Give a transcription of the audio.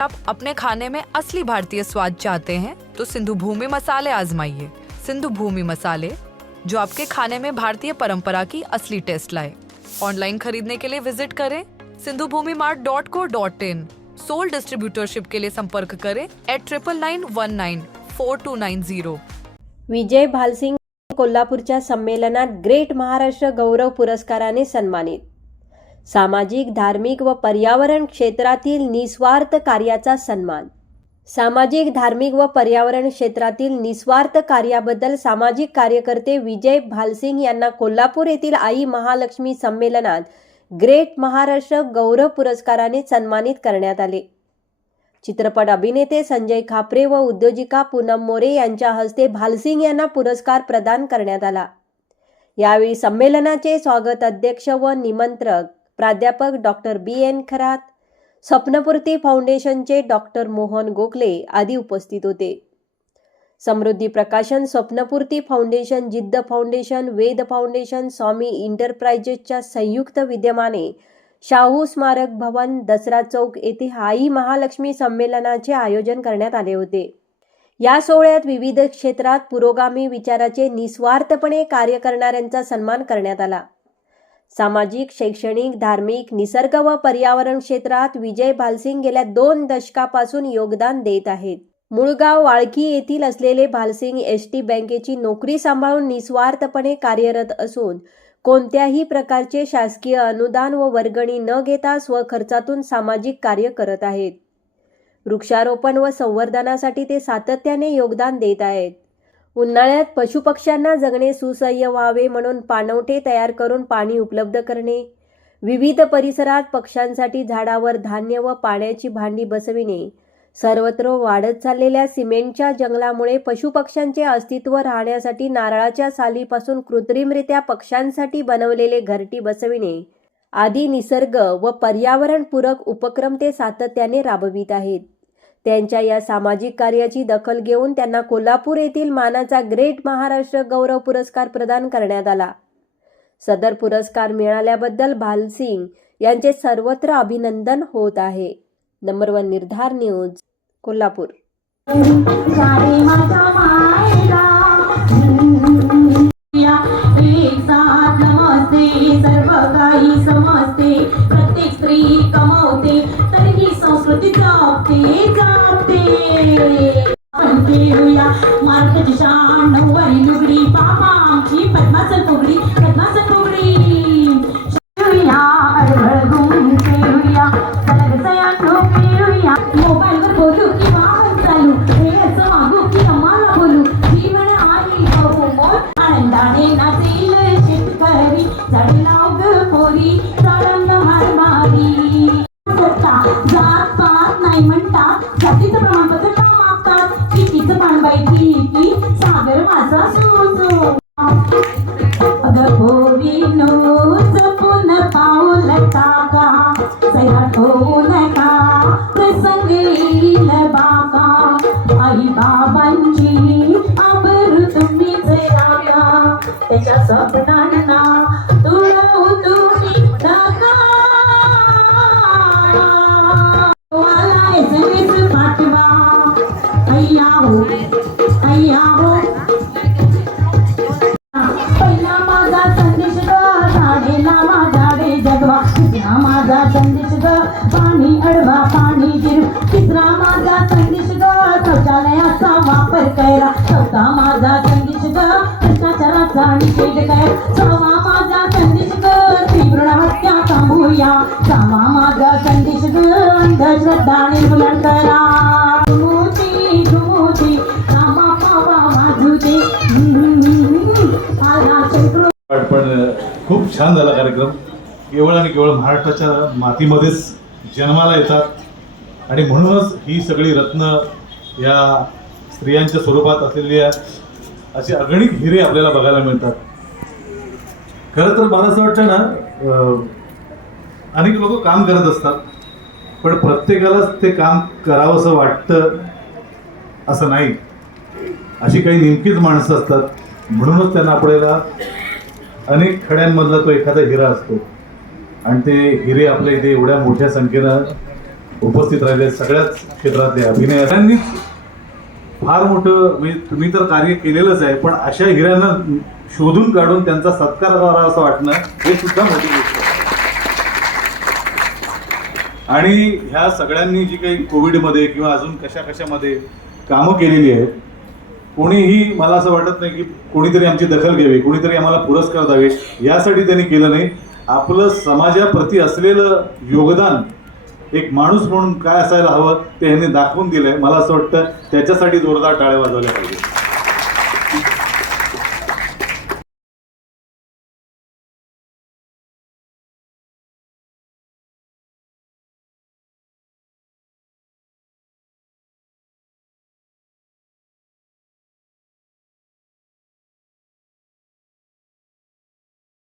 आप अपने खाने में असली भारतीय स्वाद चाहते हैं तो सिंधु भूमि मसाले आजमाइए। सिंधु भूमि मसाले, जो आपके खाने में भारतीय परंपरा की असली टेस्ट लाए। ऑनलाइन खरीदने के लिए विज़िट करें Sindhu Bhoomi mart dot co dot in. Sole distributorship के लिए संपर्क करें at triple nine one nine four two nine zero Vijay Bhalsing कोल्हापूरच्या संमेलनात ग्रेट महाराष्ट्र गौरव पुरस्काराने सन्मानित। सामाजिक धार्मिक व पर्यावरण क्षेत्रातील निस्वार्थ कार्याचा सन्मान. सामाजिक धार्मिक व पर्यावरण क्षेत्रातील निस्वार्थ कार्याबद्दल सामाजिक कार्यकर्ते विजय भालसिंग यांना कोल्हापूर येथील आई महालक्ष्मी संमेलनात ग्रेट महाराष्ट्र गौरव पुरस्काराने सन्मानित करण्यात आले. चित्रपट अभिनेते संजय खापरे व उद्योजिका पूनम मोरे यांच्या हस्ते भालसिंग यांना पुरस्कार प्रदान करण्यात आला. यावेळी संमेलनाचे स्वागत अध्यक्ष व निमंत्रक प्राध्यापक doctor B. N. Kharat Swapnapurti फाउंडेशनचे डॉक्टर मोहन गोखले आदी उपस्थित होते. Samruddhi Prakashan Swapnapurti foundation Jidd foundation Ved foundation Swami इंटरप्राइजेसच्या संयुक्त विद्यमाने शाहू स्मारक भवन दसरा चौक येथे हाई महालक्ष्मी संमेलनाचे आयोजन करण्यात आले होते. या सोहळ्यात विविध क्षेत्रात पुरोगामी विचाराचे निस्वार्थपणे कार्य करणाऱ्यांचा सन्मान करण्यात आला. सामाजिक शैक्षणिक धार्मिक निसर्ग व पर्यावरण क्षेत्रात विजय भालसिंग गेल्या दोन दशकापासून योगदान देत आहेत. मुळगाव वाळकी येथील असलेले भालसिंग एस टी बँकेची नोकरी सांभाळून निस्वार्थपणे कार्यरत असून कोणत्याही प्रकारचे शासकीय अनुदान व वर्गणी न घेता स्वखर्चातून सामाजिक कार्य करत आहेत. वृक्षारोपण व संवर्धनासाठी ते सातत्याने योगदान देत आहेत. उन्हाळ्यात पशुपक्ष्यांना जगणे सुसह्य व्हावे म्हणून पाणवठे तयार करून पाणी उपलब्ध करणे. विविध परिसरात पक्ष्यांसाठी झाडावर धान्य व पाण्याची भांडी बसविणे. सर्वत्र वाढत चाललेल्या सिमेंटच्या जंगलामुळे पशुपक्ष्यांचे अस्तित्व राहण्यासाठी नारळाच्या सालीपासून कृत्रिमरित्या पक्ष्यांसाठी बनवलेले घरटी बसविणे. आदी निसर्ग व पर्यावरणपूरक उपक्रम ते सातत्याने राबवित आहेत. त्यांच्या या सामाजिक कार्याची दखल घेऊन त्यांना कोल्हापूर येथील मानाचा ग्रेट महाराष्ट्र गौरव पुरस्कार प्रदान करण्यात आला. सदर पुरस्कार मिळाल्याबद्दल भालसिंग यांचे सर्वत्र अभिनंदन होत आहे. Number one Nirdhar news Kolhapur. जपते आपण खेळूया मार्गाची बाबांची आबरू तुम्हीच रागा त्याच्या स्वप्नांना अंधश्रद्धा कामा पावा पण खूप छान झाला कार्यक्रम. केवळ आणि केवळ महाराष्ट्राच्या मातीमध्येच जन्माला येतात. आणि म्हणूनच ही सगळी रत्न या स्त्रियांच्या स्वरूपात असलेली असे अगणित हिरे आपल्याला बघायला मिळतात. खरं तर मला असं वाटतं ना अनेक लोक काम करत असतात. पण प्रत्येकालाच ते काम करावंसं वाटतं असं नाही. अशी काही नेमकीच माणसं असतात. म्हणूनच त्यांना आपल्याला अनेक खड्यांमधला तो एखादा हिरा असतो. आणि ते हिरे आपल्या इथे एवढ्या मोठ्या संख्येनं उपस्थित राहिले सगळ्याच क्षेत्रातले अभिनय त्यांनी फार मोठं म्हणजे तुम्ही तर कार्य केलेलंच आहे पण अशा हिऱ्यांना शोधून काढून त्यांचा सत्कार करावा असं वाटणं हे सुद्धा मोठी गोष्ट आहे. आणि ह्या सगळ्यांनी जी काही कोविडमध्ये किंवा अजून कशा कशामध्ये कामं केलेली आहेत कोणीही मला असं वाटत नाही की कोणीतरी आमची दखल घ्यावी कोणीतरी आम्हाला पुरस्कार द्यावे यासाठी त्यांनी केलं नाही. आपलं समाजाप्रती असलेलं योगदान एक माणूस म्हणून काय असायला हवं ते ह्यांनी दाखवून दिलंय. मला असं वाटतं त्याच्यासाठी जोरदार टाळ्या वाजवल्या पाहिजे